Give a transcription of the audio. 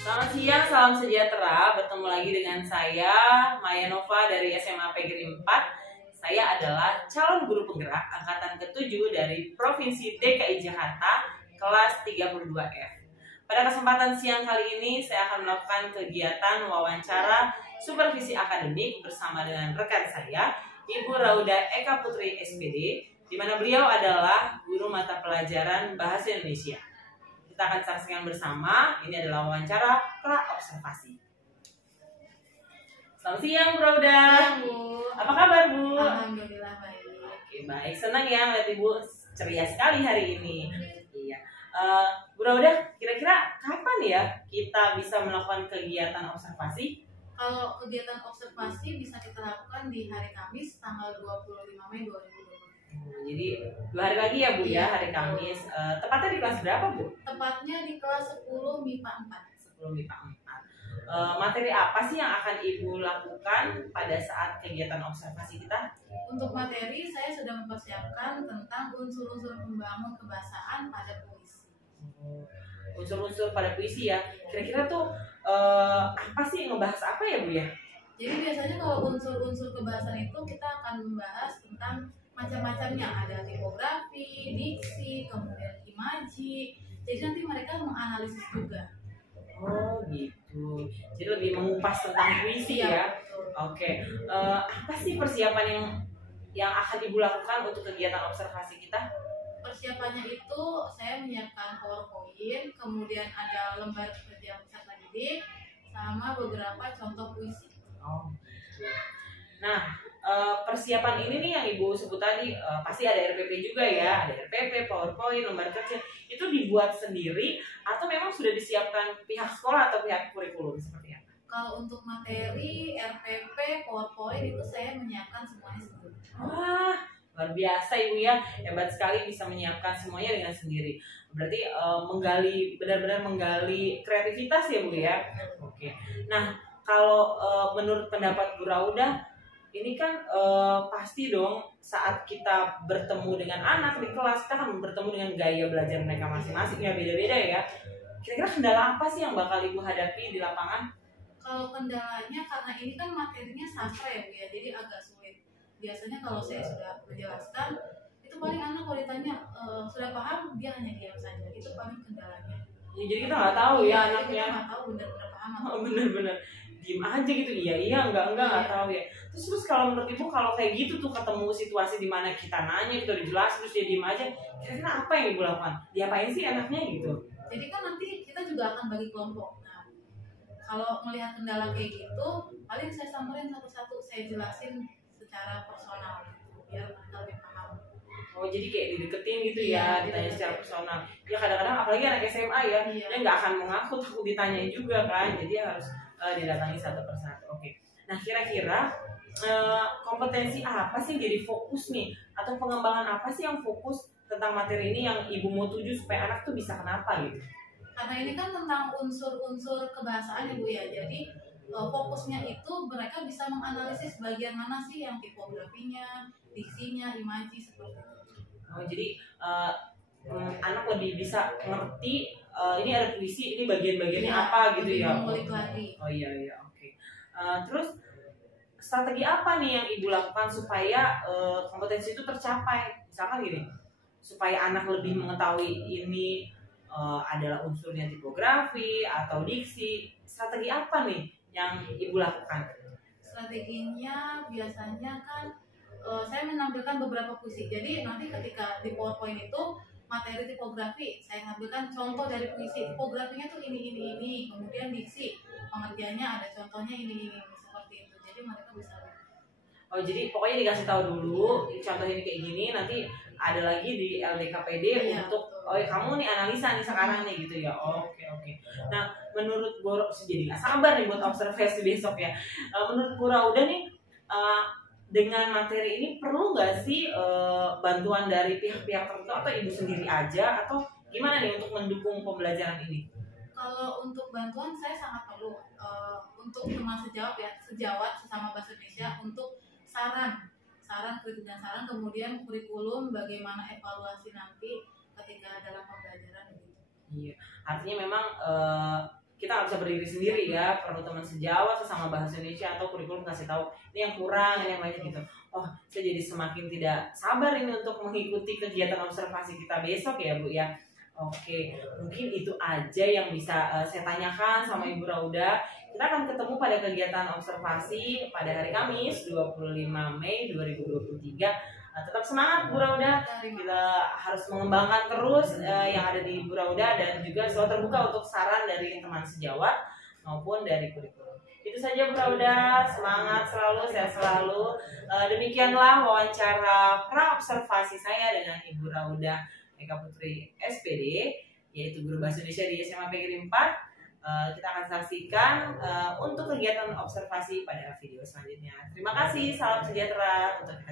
Selamat siang, salam sejahtera. Bertemu lagi dengan saya, Maya Nova dari SMA PGRI 4. Saya adalah calon guru penggerak angkatan ke-7 dari Provinsi DKI Jakarta, kelas 32F. Pada kesempatan siang kali ini, saya akan melakukan kegiatan wawancara supervisi akademik bersama dengan rekan saya, Ibu Rauda Eka Putri SPD, di mana beliau adalah guru mata pelajaran Bahasa Indonesia. Kita akan saksikan bersama. Ini adalah wawancara pra-observasi. Selamat siang, Bu Rauda. Siang, Bu. Apa kabar, Bu? Alhamdulillah baik. Oke, baik. Senang ya melihat Ibu ceria sekali hari ini. Iya. Bu Rauda, kira-kira kapan ya kita bisa melakukan kegiatan observasi? Kalau kegiatan observasi bisa kita lakukan di hari Kamis tanggal 25 Mei 2020. Jadi 2 hari lagi ya, Bu, ya, hari Kamis. Tepatnya di kelas berapa, Bu? Tepatnya di kelas 10 MIPA 4. 10 MIPA 4. Materi apa sih yang akan Ibu lakukan pada saat kegiatan observasi kita? Untuk materi, saya sudah mempersiapkan tentang unsur-unsur pembangun kebahasaan pada puisi. Unsur-unsur pada puisi ya. Kira-kira tuh apa sih, ngebahas apa ya, Bu ya? Jadi biasanya kalau unsur-unsur kebahasaan itu kita akan membahas tentang macam-macamnya. Ada tipografi, diksi, kemudian imaji. Jadi nanti mereka menganalisis juga. Oh gitu. Jadi lebih mengupas tentang puisi ya. Betul. Oke. Apa sih persiapan yang akan Ibu lakukan untuk kegiatan observasi kita? Persiapannya itu saya menyiapkan PowerPoint, kemudian ada lembar kerja peserta didik, sama beberapa contoh puisi. Oh. Nah, persiapan ini nih yang Ibu sebut tadi, pasti ada RPP juga ya, ada RPP, PowerPoint, lembar kerja. Itu dibuat sendiri atau memang sudah disiapkan pihak sekolah atau pihak kurikulum seperti apa? Kalau untuk materi, RPP, PowerPoint itu saya menyiapkan semuanya sendiri. Wah, luar biasa Ibu ya, hebat sekali bisa menyiapkan semuanya dengan sendiri. Berarti benar-benar menggali kreativitas ya Bu ya. Oke. Nah, kalau menurut pendapat Bu Rauda, ini kan pasti dong saat kita bertemu dengan anak di kelas, kita kan bertemu dengan gaya belajar mereka masing-masing ya, beda-beda ya. Kira-kira kendala apa sih yang bakal Ibu hadapi di lapangan? Kalau kendalanya karena ini kan materinya sastra ya Bu ya, jadi agak sulit. Biasanya kalau saya sudah menjelaskan, itu paling anak kalau ditanya sudah paham, dia hanya diam saja. Itu paling kendalanya. Ya, jadi kita nggak tahu ya anaknya. Kita nggak tahu benar-benar paham atau Bener-bener diem aja gitu, iya enggak nggak tahu ya. Terus kalau menurut Ibu kalau kayak gitu tuh ketemu situasi di mana kita nanya, kita udah jelas terus dia diem aja, kira-kira apa yang Ibu lakukan? Diapain sih anaknya gitu? Jadi kan nanti kita juga akan bagi kelompok. Nah, kalau melihat kendala kayak gitu, paling saya samperin satu-satu, saya jelasin secara personal gitu, biar mereka lebih paham. Oh, jadi kayak dideketin gitu Iya, ya, ditanya secara personal. Ya kadang-kadang apalagi anak SMA ya, Iya. dia nggak akan mengaku, takut ditanyain juga kan, jadi harus didatangi satu persatu. Oke. Nah, kira-kira kompetensi apa sih yang jadi fokus nih, atau pengembangan apa sih yang fokus tentang materi ini yang Ibu mau tuju supaya anak tuh bisa kenapa gitu? Karena ini kan tentang unsur-unsur kebahasaan ya Bu ya, jadi fokusnya itu mereka bisa menganalisis bagian mana sih yang tipografinya, diksinya, imaji seperti itu. Oh, jadi anak lebih bisa ngerti ini ada puisi, ini bagian-bagiannya Ya, apa gitu ya. mengulik lagi. Oh iya oke. Terus strategi apa nih yang Ibu lakukan supaya kompetensi itu tercapai? Misalkan gini, supaya anak lebih mengetahui ini adalah unsurnya tipografi atau diksi. Strategi apa nih yang Ibu lakukan? Strateginya biasanya kan saya menampilkan beberapa puisi. Jadi nanti ketika di PowerPoint itu materi tipografi, saya tampilkan contoh dari puisi. Tipografinya tuh ini. Kemudian diksi, pengertiannya ada contohnya ini seperti itu. Jadi mereka bisa. Oh, jadi pokoknya dikasih tahu dulu, contoh ini kayak gini, nanti ada lagi di LDKPD Iya, untuk betul. oh ya, kamu nih analisa nih sekarang nih gitu ya. Oke. Nah, menurut Bu jadi nggak sabar nih buat observasi besok ya. Menurut Bu Rauda nih dengan materi ini perlu nggak sih bantuan dari pihak-pihak tertentu atau Ibu sendiri aja atau gimana nih untuk mendukung pembelajaran ini? Kalau untuk bantuan saya sangat perlu untuk teman sejawat sesama bahasa Indonesia untuk saran kritik dan saran, kemudian kurikulum bagaimana evaluasi nanti ketika dalam pembelajaran gitu. Iya, artinya memang kita kita nggak bisa berdiri sendiri ya, perlu teman sejawat, sesama bahasa Indonesia atau kurikulum kasih tahu ini yang kurang, ini yang banyak gitu. Oh, saya jadi semakin tidak sabar ini untuk mengikuti kegiatan observasi kita besok ya Bu ya. Oke, mungkin itu aja yang bisa saya tanyakan sama Ibu Rauda. Kita akan ketemu pada kegiatan observasi pada hari Kamis 25 Mei 2023. Tetap semangat Bu Rauda, kita harus mengembangkan terus yang ada di Bu Rauda dan juga selalu terbuka untuk saran dari teman sejawat maupun dari kurikulum. Itu saja Bu Rauda, semangat selalu, sehat selalu. Demikianlah wawancara pra-observasi saya dengan Ibu Rauda Eka Putri SPD, yaitu guru bahasa Indonesia di SMA PGRI 4. Kita akan saksikan untuk kegiatan observasi pada video selanjutnya. Terima kasih, salam sejahtera untuk kita.